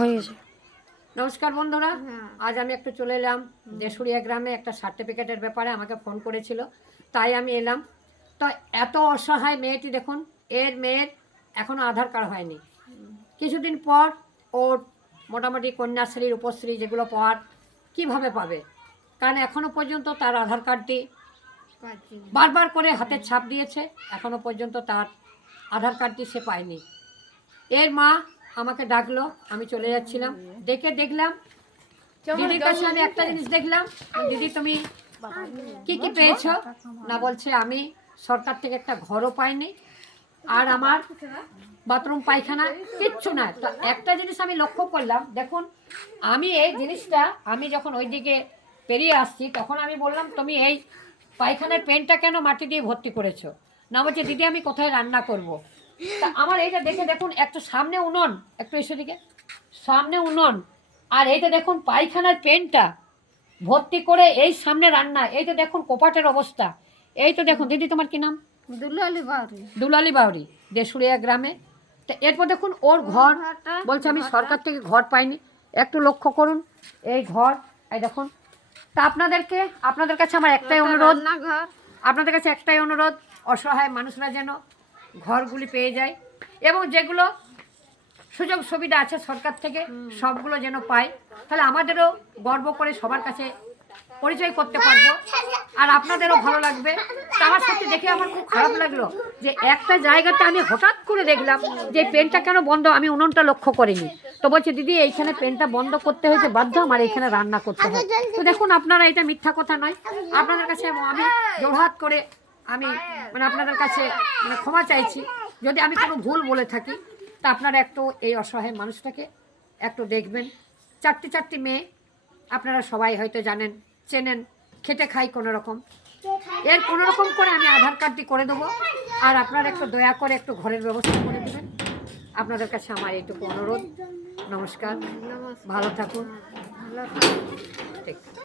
হয়ে গেছে। নমস্কার বন্ধুরা, আজ আমি একটু চলে এলাম দেশুরিয়া গ্রামে। একটা সার্টিফিকেটের ব্যাপারে আমাকে ফোন করেছিল, তাই আমি এলাম। তো এত অসহায় মেয়েটি দেখুন, এর মেয়ের এখনও আধার কার্ড হয়নি। কিছুদিন পর ওর মোটামুটি কন্যাশ্রী রূপশ্রী যেগুলো পাওয়ার কীভাবে পাবে, কারণ এখনও পর্যন্ত তার আধার কার্ডটি বারবার করে হাতের ছাপ দিয়েছে, এখনও পর্যন্ত তার আধার কার্ডটি সে পায়নি। এর মা আমাকে ডাকলো, আমি চলে যাচ্ছিলাম। দেখলাম দিদির কাছে আমি একটা জিনিস দেখলাম, দিদি তুমি কি কি পেয়েছো? না, বলছে আমি সরকার থেকে একটা ঘরও পাইনি, আর আমার বাথরুম পায়খানা কিচ্ছু না। তো একটা জিনিস আমি লক্ষ্য করলাম, দেখুন আমি এই জিনিসটা আমি যখন ওইদিকে পেরিয়ে আসছি তখন আমি বললাম, তুমি এই পায়খানার পেনটা কেন মাটি দিয়ে ভর্তি করেছো? না, বলছে দিদি আমি কোথায় রান্না করব। তা আমার এইটা দেখে দেখুন, একটু সামনে উনুন, একটু এসে দিকে সামনে উনুন, আর এইটা দেখুন পায়খানার পেনটা ভর্তি করে এই সামনে রান্না। এই তো দেখুন কোপাটের অবস্থা। এই তো দেখুন দিদি, তোমার কি নাম? দুলালি বাউরি, দেশুরিয়া গ্রামে। তো এরপর দেখুন ওর ঘর, বলছে আমি সরকার থেকে ঘর পাইনি। একটু লক্ষ্য করুন এই ঘর, এই দেখুন। তা আপনাদের কাছে আমার একটাই অনুরোধ, অসহায় মানুষরা যেন ঘরগুলি পেয়ে যায়, এবং যেগুলো সুযোগ সুবিধা আছে সরকার থেকে সবগুলো যেন পায়। তাহলে আমাদেরও গর্ব করে সবার কাছে পরিচয় করতে পারবো, আর আপনাদেরও ভালো লাগবে। তা আমার সত্যি দেখে আমার খুব খারাপ লাগলো যে একটা জায়গাতে আমি হঠাৎ করে দেখলাম যে পেনটা কেন বন্ধ, আমি উনুনটা লক্ষ্য করিনি। তো বলছে দিদি এইখানে পেনটা বন্ধ করতে হয়েছে বাধ্য, আমার এইখানে রান্না করতে হয়। তো দেখুন আপনারা, এটা মিথ্যা কথা নয়। আপনাদের কাছে আমি জোড়হাত করে আমি আপনাদের কাছে ক্ষমা চাইছি যদি আমি কোনো ভুল বলে থাকি। তা আপনারা একটু এই অসহায় মানুষটাকে একটু দেখবেন। চারটি মেয়ে, আপনারা সবাই হয়তো জানেন, চেনেন, খেটে খাই কোনো রকম। এর কোনো রকম করে আমি আধার কার্ডটি করে দেবো, আর আপনারা একটু দয়া করে একটু ঘরের ব্যবস্থা করে দেবেন। আপনাদের কাছে আমার এইটুকু অনুরোধ। নমস্কার, ভালো থাকুন। ঠিক।